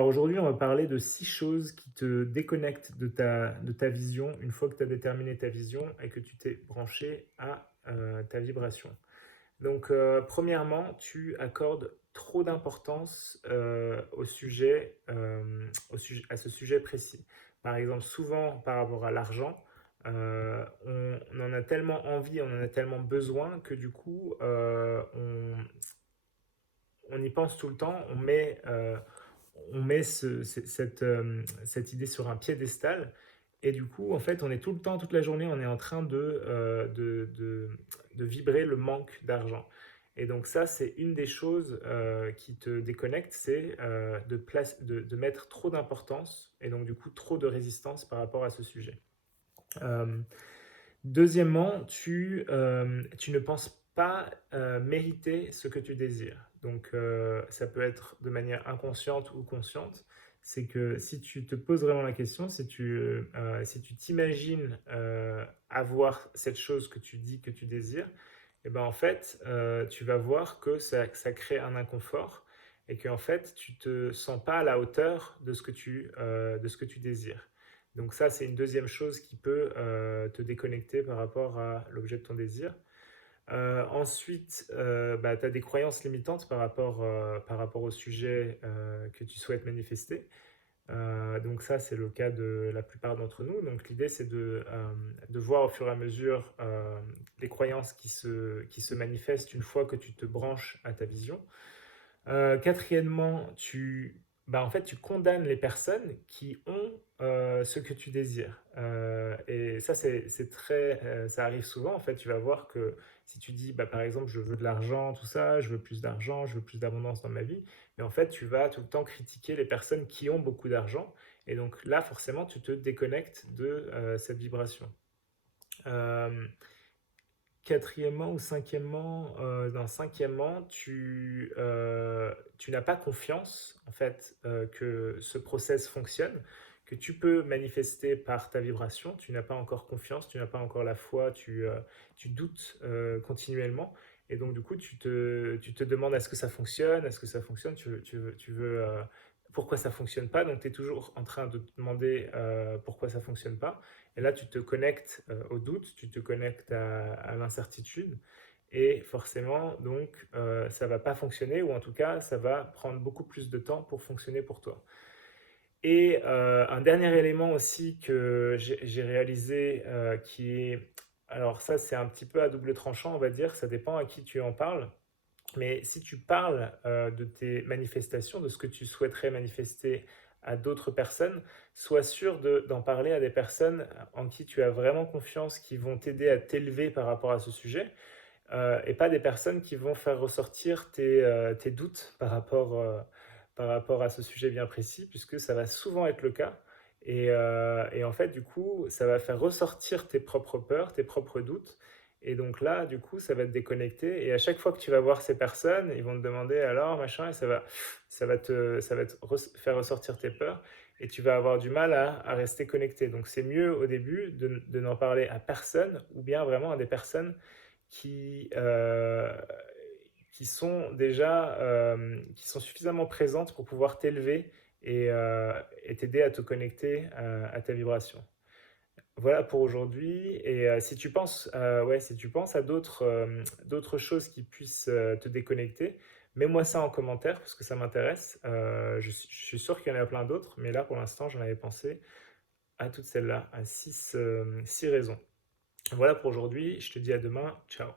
Alors aujourd'hui, on va parler de 6 choses qui te déconnectent de ta vision une fois que tu as déterminé ta vision et que tu t'es branché à ta vibration. Donc, premièrement, tu accordes trop d'importance à ce sujet précis. Par exemple, souvent par rapport à l'argent, on en a tellement envie, on en a tellement besoin que du coup, on y pense tout le temps, on met cette idée sur un piédestal. Et du coup, en fait, on est tout le temps, toute la journée, on est en train de vibrer le manque d'argent. Et donc ça, c'est une des choses qui te déconnecte, c'est de mettre trop d'importance et donc du coup trop de résistance par rapport à ce sujet. Euh, Deuxièmement, tu ne penses pas mériter ce que tu désires. Donc, ça peut être de manière inconsciente ou consciente. C'est que si tu te poses vraiment la question, si tu t'imagines avoir cette chose que tu dis que tu désires, et ben en fait, tu vas voir que ça crée un inconfort et que en fait, tu te sens pas à la hauteur de ce que tu désires. Donc ça, c'est une deuxième chose qui peut te déconnecter par rapport à l'objet de ton désir. Ensuite, bah, tu as des croyances limitantes par rapport au sujet que tu souhaites manifester. Donc ça, c'est le cas de la plupart d'entre nous. Donc l'idée, c'est de voir au fur et à mesure les croyances qui se manifestent une fois que tu te branches à ta vision. Quatrièmement, en fait, tu condamnes les personnes qui ont ce que tu désires. Et ça, ça arrive souvent. En fait, tu vas voir que si tu dis, bah, par exemple, je veux de l'argent, tout ça, je veux plus d'argent, je veux plus d'abondance dans ma vie, mais en fait, tu vas tout le temps critiquer les personnes qui ont beaucoup d'argent. Et donc là, forcément, tu te déconnectes de cette vibration. Euh, Quatrièmement ou cinquièmement, non, cinquièmement, tu n'as pas confiance en fait que ce process fonctionne, que tu peux manifester par ta vibration. Tu n'as pas encore confiance, tu n'as pas encore la foi, tu doutes continuellement. Et donc du coup, tu te demandes est-ce que ça fonctionne, est-ce que ça fonctionne, pourquoi ça fonctionne pas. Donc tu es toujours en train de te demander pourquoi ça fonctionne pas. Et là, tu te connectes au doute, tu te connectes à l'incertitude. Et forcément, donc, ça va pas fonctionner, ou en tout cas, ça va prendre beaucoup plus de temps pour fonctionner pour toi. Et un dernier élément aussi que j'ai réalisé, qui est... Alors ça, c'est un petit peu à double tranchant, on va dire, ça dépend à qui tu en parles. Mais si tu parles de tes manifestations, de ce que tu souhaiterais manifester à d'autres personnes, sois sûr d'en parler à des personnes en qui tu as vraiment confiance, qui vont t'aider à t'élever par rapport à ce sujet, et pas des personnes qui vont faire ressortir tes doutes par rapport à ce sujet bien précis, puisque ça va souvent être le cas. Et en fait, du coup, ça va faire ressortir tes propres peurs, tes propres doutes. Et donc là, du coup, ça va te déconnecter. Et à chaque fois que tu vas voir ces personnes, ils vont te demander alors, machin, et ça va te faire ressortir tes peurs. Et tu vas avoir du mal à rester connecté. Donc c'est mieux au début de n'en parler à personne, ou bien vraiment à des personnes qui, euh, qui sont suffisamment présentes pour pouvoir t'élever et t'aider à te connecter à ta vibration. Voilà pour aujourd'hui. Et si tu penses à d'autres choses qui puissent te déconnecter, mets-moi ça en commentaire parce que ça m'intéresse. Je suis sûr qu'il y en a plein d'autres, mais là pour l'instant j'en avais pensé à toutes celles-là, à six raisons. Voilà pour aujourd'hui. Je te dis à demain. Ciao.